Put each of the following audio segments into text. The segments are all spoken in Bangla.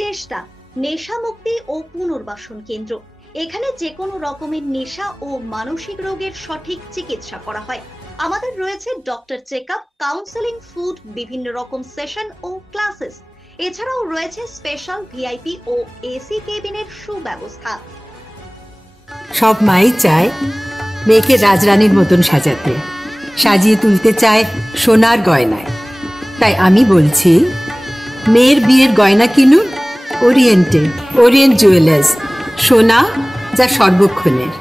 চেষ্টা নেশা মুক্তি ও পুনর্বাসন কেন্দ্র। এখানে যে কোনো রকমের নেশা ও মানসিক রোগের সঠিক চিকিৎসা করা হয়। আমাদের রয়েছে ডক্টর চেকআপ, কাউন্সেলিং, ফুড, বিভিন্ন রকম সেশন ও ক্লাসেস। এছাড়াও রয়েছে স্পেশাল ভিআইপি ও এসি কেবিনের সুব্যবস্থা। সব মাই চায় মেয়েকে রাজরানীর মতন সাজাতে, সাজিয়ে তুলতে চায় সোনার গয়নায়। তাই আমি বলছি মেয়ের বিয়ের গয়না কিনুন ওরিয়েন্টে, ওরিয়েন্ট জুয়েলার্স, সোনা যা সর্বক্ষণের।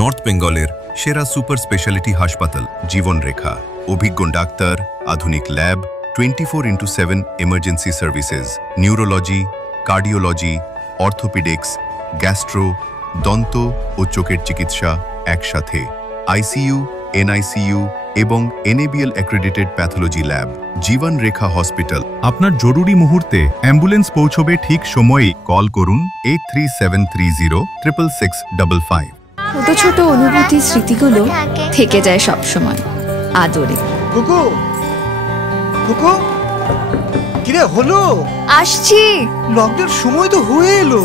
নর্থ বেঙ্গলের সেরা সুপার স্পেশালিটি হাসপাতাল জীবন রেখা, অভিজ্ঞ ডাক্তার, আধুনিক lab, 24x7 emergency services, neurology, cardiology, orthopaedics, gastro, দন্ত ও চোখের চিকিৎসা একসাথে, আইসিইউ, এনআইসিইউ এবং এনএবিএল অ্যাক্রেডিটেড প্যাথোলজি ল্যাব। জীবন রেখা হসপিটাল। আপনার জরুরি মুহূর্তে অ্যাম্বুলেন্স পৌঁছবে ঠিক সময়েই। কল করুন 8373066655। ছোট ছোট অনুভূতি, স্মৃতিগুলো থেকে যায় সব সময় আদরে। কুকু কুকু, কিরে হলো? আসছি। লকডাউন সময় তো হয়ে এলো।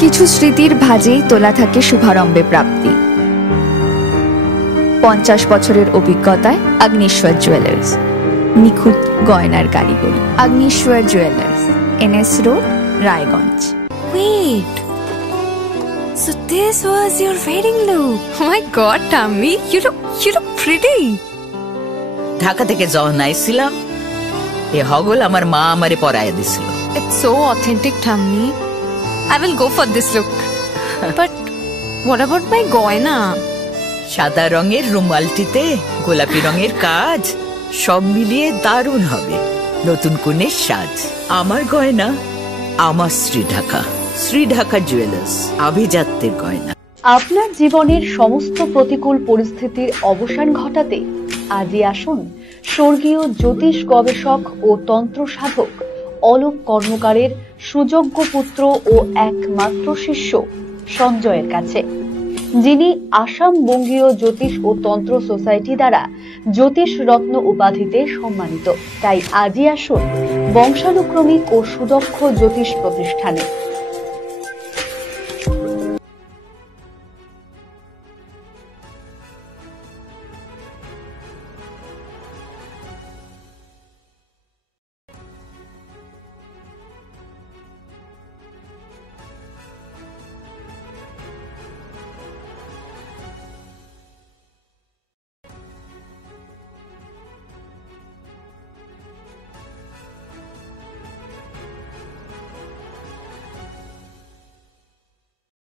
কিছু স্মৃতির ভাজেই তোলা থাকে শুভারম্ভে প্রাপ্তি। 50 বছরের অভিজ্ঞতায় অগ্নিশ্বর জুয়েলার্স, নিখুঁত গয়নার কারিগরি। Agnishwar jewellers, NS road, Raiganj. Wait, so this was your wedding look? Oh my god, Tammy, you look pretty. Dhaka থেকে যখন আইছিলাম এ হগল আমার মা আমারে পরায় দিছিল। It's so authentic, Tammy. I will go for this look. But what about my goina? সাদা রঙের রুমালটিতে গোলাপি রঙের কাজ, সব মিলিয়ে দারুণ হবে নতুন কনের সাজ। আমার গয়না আমার শ্রীঢাকা, শ্রীঢাকা জুয়েলার্স, আভিজাত্যের গয়না। আপনার জীবনের সমস্ত প্রতিকূল পরিস্থিতির অবসান ঘটাতে আজই আসুন স্বর্গীয় জ্যোতিষ গবেষক ও তন্ত্র সাধক অলোক কর্মকারের সুযোগ্য পুত্র ও একমাত্র শিষ্য সঞ্জয়ের কাছে, যিনি আসাম বঙ্গীয় জ্যোতিষ ও তন্ত্র সোসাইটি দ্বারা জ্যোতিষ রত্ন উপাধিতে সম্মানিত। তাই আজই আসুন বংশানুক্রমিক ও সুদক্ষ জ্যোতিষ প্রতিষ্ঠানে।